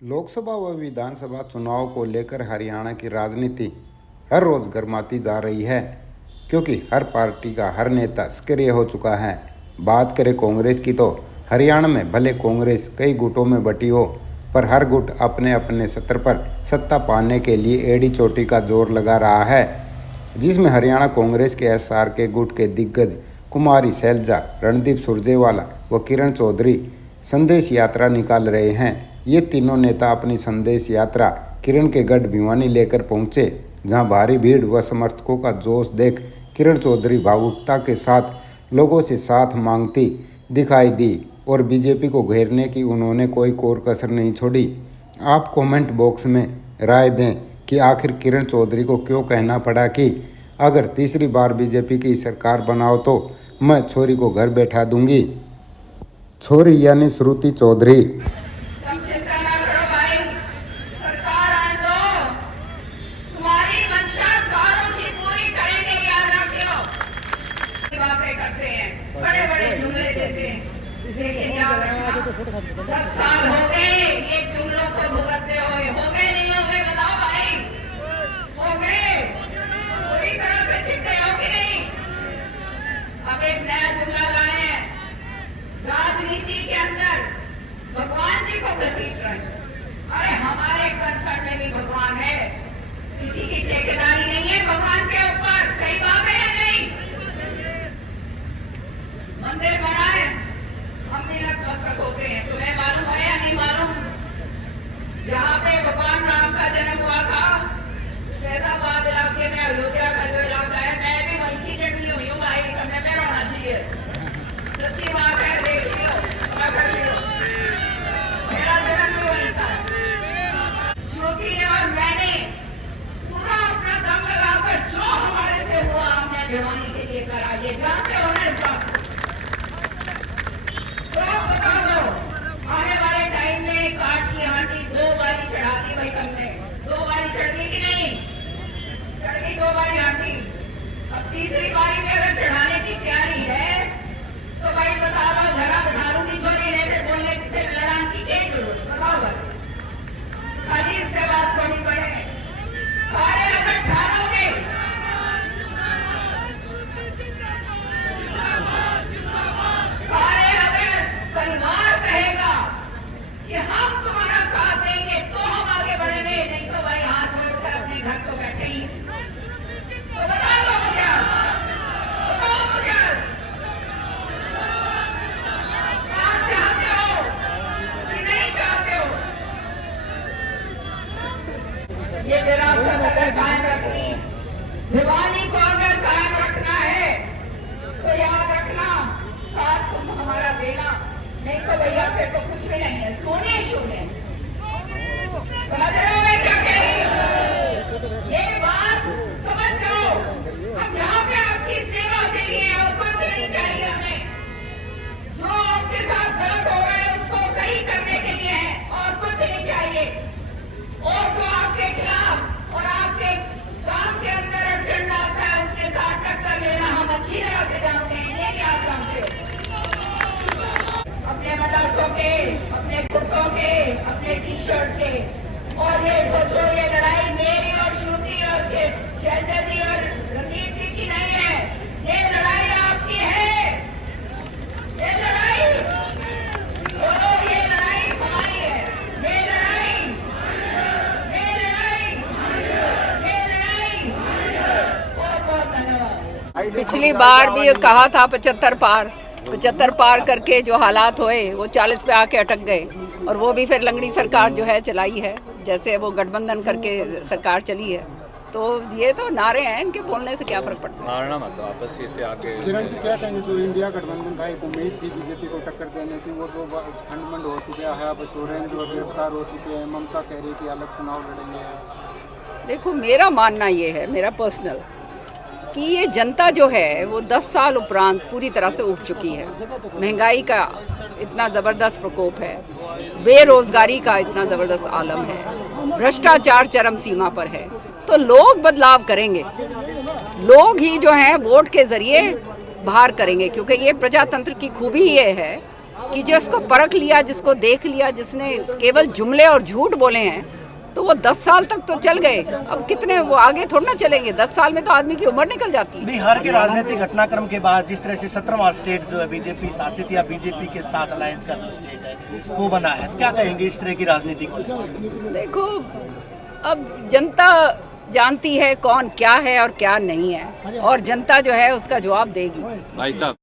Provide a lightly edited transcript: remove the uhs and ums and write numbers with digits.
लोकसभा व विधानसभा चुनाव को लेकर हरियाणा की राजनीति हर रोज गर्माती जा रही है, क्योंकि हर पार्टी का हर नेता सक्रिय हो चुका है। बात करें कांग्रेस की तो हरियाणा में भले कांग्रेस कई गुटों में बटी हो, पर हर गुट अपने अपने स्तर पर सत्ता पाने के लिए एड़ी चोटी का जोर लगा रहा है, जिसमें हरियाणा कांग्रेस के एसआर के गुट के दिग्गज कुमारी शैलजा, रणदीप सुरजेवाला व किरण चौधरी संदेश यात्रा निकाल रहे हैं। ये तीनों नेता अपनी संदेश यात्रा किरण के गढ़ भिवानी लेकर पहुंचे, जहां भारी भीड़ व समर्थकों का जोश देख किरण चौधरी भावुकता के साथ लोगों से साथ मांगती दिखाई दी और बीजेपी को घेरने की उन्होंने कोई कोर कसर नहीं छोड़ी। आप कमेंट बॉक्स में राय दें कि आखिर किरण चौधरी को क्यों कहना पड़ा कि अगर तीसरी बार बीजेपी की सरकार बनाओ तो मैं छोरी को घर बैठा दूंगी। छोरी यानी श्रुति चौधरी। तुम चिंता ना करो भाई, सरकार आने दो, तुम्हारी मंशा सारों की पूरी करेंगे, याद रखियो। बातें करते हैं, बड़े बड़े जुमले देते हैं, लेकिन याद रखना 10 साल हो गए ये जुमलों को भुगतते हुए। हो गए नहीं हो गए बताओ भाई, हो गए? पूरी तरह से चिपके हो कि नहीं? अब एक नया जुमला लाए हैं, राजनीति के अंदर भगवान जी को घसीट रहे। अरे हमारे कटपट में भी भगवान है, किसी की ठेकेदारी नहीं है भगवान के ऊपर। सही बात है या नहीं? मंदिर बनाए, हम भी नतमस्तक होते हैं, तुम्हें मालूम है या नहीं मालूम? जहाँ पे भगवान राम का जन्म हुआ था, फैजाबाद इलाके में, अयोध्या का जो इलाका है, मैं भी वहीं की जन्मी हुई हूँ भाई, समय में रहना चाहिए। सच्ची बात है, देख लियो, पता कर लियो, मेरा जन्म भी वहीं था। श्रुति ने और मैंने पूरा अपना दम लगाकर जो हमारे से हुआ हमने भिवानी के लिए करा। ये जानते हो ना इस बात को? तो बता दो, आने वाले टाइम में काट की हाथी 2 बारी चढ़ा दी भाई तुमने। 2 बारी चढ़ गई कि नहीं? चढ़ गई 2 बारी हाथी। अब तीसरी बारी में अगर चढ़ाने की तैयारी है तो भाई बता दो, घरा बैठा लूंगी छोरी ने, फिर बोलने की, फिर लड़ान की क्या जरूरत? बताओ भाई, खाली इससे बात थोड़ी पड़े। सारे अगर ठानोगे, सारे अगर परिवार कहेगा कि हम तुम्हारा साथ देंगे तो हम आगे बढ़ेंगे, नहीं तो भाई हाथ जोड़कर अपने घर को बैठे ही। तो बता दो मुझे, बताओ मुझे, चाहते हो कि नहीं चाहते हो? ये विरासत अगर कायम रखनी, भिवानी को अगर कायम रखना है तो याद रखना, साथ तुम हमारा देना, नहीं तो भैया फिर तो कुछ भी नहीं है, सोने शून्य। समझ रहे हो मैं क्या कह रही हूँ? ये बात समझ जाओ। हम यहाँ पे आपकी सेवा के लिए, और कुछ नहीं चाहिए हमें। जो आपके साथ गलत हो रहा है उसको सही करने के लिए है, और कुछ नहीं चाहिए। और जो आपके खिलाफ और आपके काम के अंदर अड़चन डालता है उसके साथ टक्कर लेना हम अच्छी तरह से जानते हैं। ये क्या जानते हो? अपने मदरसों के, अपने कुर्तों के, अपने टी शर्ट के, और ये सोचो ये लड़ाई मेरी और श्रुति और के शैलजा जी और रणदीप जी की नहीं है, ये लड़ाई आपकी है। ये लड़ाई, बोलो, ये लड़ाई हमारी है। ये लड़ाई, ये लड़ाई, ये लड़ाई। बहुत बहुत धन्यवाद। पिछली बार भी कहा था 75 पार करके जो हालात हुए वो 40 पे आके अटक गए, और वो भी फिर लंगड़ी सरकार जो है चलाई है, जैसे वो गठबंधन करके सरकार चली है। तो ये तो नारे हैं, इनके बोलने से क्या फर्क पड़ता है? मारना मत आपस से आके। किरण जी क्या कहेंगे, जो इंडिया गठबंधन था, एक उम्मीद थी बीजेपी को टक्कर देने की, वो जो खंडमंड हो चुका है, अब सोरेन जो गिरफ्तार हो चुके हैं, ममता कह रही कि अलग चुनाव लड़ेंगे। देखो, मेरा मानना ये है, मेरा पर्सनल, कि ये जनता जो है वो 10 साल उपरांत पूरी तरह से उब चुकी है। महंगाई का इतना ज़बरदस्त प्रकोप है, बेरोजगारी का इतना ज़बरदस्त आलम है, भ्रष्टाचार चरम सीमा पर है। तो लोग बदलाव करेंगे, लोग ही जो हैं वोट के ज़रिए बाहर करेंगे, क्योंकि ये प्रजातंत्र की खूबी ये है कि जिसको परख लिया, जिसको देख लिया, जिसने केवल जुमले और झूठ बोले हैं, तो वो 10 साल तक तो चल गए। अब कितने वो आगे थोड़ा ना चलेंगे। 10 साल में तो आदमी की उम्र निकल जाती है। बिहार के राजनीतिक घटनाक्रम के बाद जिस तरह से 17वां स्टेट जो है बीजेपी शासित या बीजेपी के साथ अलायंस का जो स्टेट है वो बना है, तो क्या कहेंगे इस तरह की राजनीति को लेकर? देखो, अब जनता जानती है कौन क्या है और क्या नहीं है, और जनता जो है उसका जवाब देगी। भाई साहब